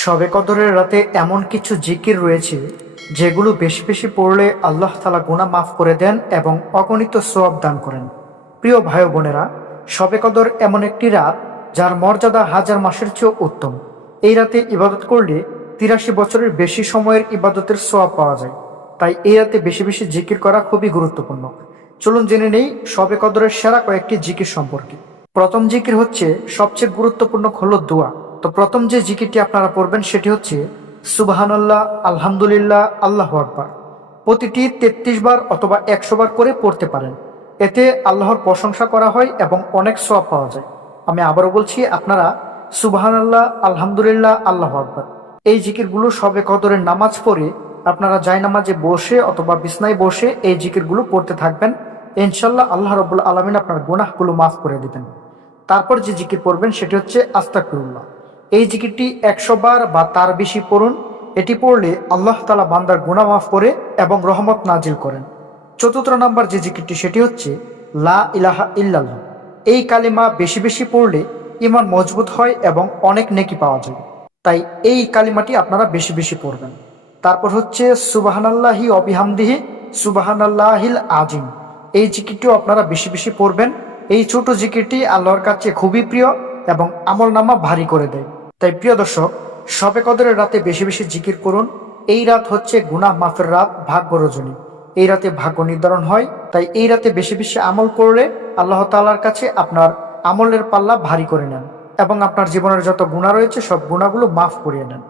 শবে কদরের রাতে এমন কিছু জিকির রয়েছে যেগুলো বেশি বেশি পড়লে আল্লাহ তাআলা গুনাহ মাফ করে দেন এবং অগণিত সওয়াব দান করেন। প্রিয় ভাই ও বোনেরা, শবে কদর এমন একটি রাত যার মর্যাদা হাজার মাসের চেয়েও উত্তম। এই রাতে ইবাদত করলে ৮৩ বছরের বেশি সময়ের ইবাদতের সওয়াব পাওয়া যায়। তাই এই রাতে বেশি বেশি জিকির করা খুবই গুরুত্বপূর্ণ। চলুন জেনে নেই শবে কদরের সেরা কয়েকটি জিকির সম্পর্কে। প্রথম জিকির হচ্ছে সবচেয়ে গুরুত্বপূর্ণ হলো দোয়া। তো প্রথম যে জিকিরটি আপনারা পড়বেন সেটি হচ্ছে সুবহানাল্লাহ, আলহামদুলিল্লাহ, আল্লাহু আকবার। প্রতিটি ৩৩ বার অথবা ১০০ বার করে পড়তে পারেন। এতে আল্লাহর প্রশংসা করা হয় এবং অনেক সওয়াব পাওয়া যায়। আমি আবারও বলছি, আপনারা সুবহানাল্লাহ, আলহামদুলিল্লাহ, আল্লাহু আকবার এই জিকিরগুলো শবে কদরের নামাজ পড়ে আপনারা জায়নামাজে বসে অথবা বিছনায় বসে এই জিকিরগুলো পড়তে থাকবেন। ইনশাল্লাহ আল্লাহ রাব্বুল আলামিন আপনার গুনাহগুলো মাফ করে দিবেন। তারপর যে জিকির পড়বেন সেটি হচ্ছে আস্তাগফিরুল্লাহ। এই জিকিরটি ১০০ বার বা তার বেশি পড়ুন। এটি পড়লে আল্লাহ তাআলা বান্দার গুনাহ মাফ করে এবং রহমত নাজিল করেন। চতুর্থ নাম্বার যে জিকিরটি সেটি হচ্ছে লা ইলাহা ইল্লাল্লাহ। এই কালিমা বেশি বেশি পড়লে ঈমান মজবুত হয় এবং অনেক নেকি পাওয়া যায়। তাই এই কালিমাটি আপনারা বেশি বেশি পড়বেন। তারপর হচ্ছে সুবহানাল্লাহি ওয়া বিহামদিহি সুবহানাল্লাহিল আযীম। এই জিকিরটিও আপনারা বেশি বেশি পড়বেন। এই ছোট জিকিরটি আল্লাহর কাছে খুবই প্রিয় এবং আমলনামা ভারী করে দেয়। তাই প্রিয় দর্শক, শবে কদরের রাতে বেশি বেশি জিকির করুন। এই রাত হচ্ছে গুনাহ মাফের রাত, ভাগ্য রজনী। এই রাতে ভাগ্য নির্ধারণ হয়। তাই এই রাতে বেশি বেশি আমল করলে আল্লাহ তাআলার কাছে আপনার আমলের পাল্লা ভারী করে নেন এবং আপনার জীবনের যত গুনাহ রয়েছে সব গুনাহগুলো মাফ করিয়ে নেন।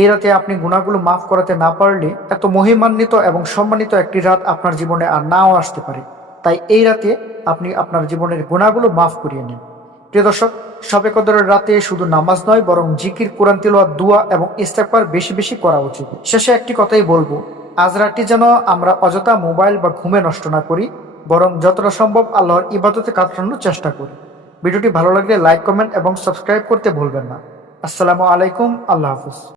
এই রাতে আপনি গুনাহগুলো মাফ করাতে না পারলে এত মহিমান্বিত এবং সম্মানিত একটি রাত আপনার জীবনে আর নাও আসতে পারে। তাই এই রাতে আপনি আপনার জীবনের গুনাহগুলো মাফ করিয়ে নেন। প্রিয় দর্শক, শবে কদরের রাতে শুধু নামাজ নয় বরং জিকির, কোরআন তিলাওয়াত, দোয়া এবং ইস্তেগফার বেশি বেশি করা উচিত। শেষে একটি কথাই বলবো, আজ রাতটি যেন আমরা অযথা মোবাইল বা ঘুমে নষ্ট না করি, বরং যতটা সম্ভব আল্লাহর ইবাদতে কাটানোর চেষ্টা করি। ভিডিওটি ভালো লাগলে লাইক, কমেন্ট এবং সাবস্ক্রাইব করতে ভুলবেন না। আসসালামু আলাইকুম, আল্লাহ হাফিজ।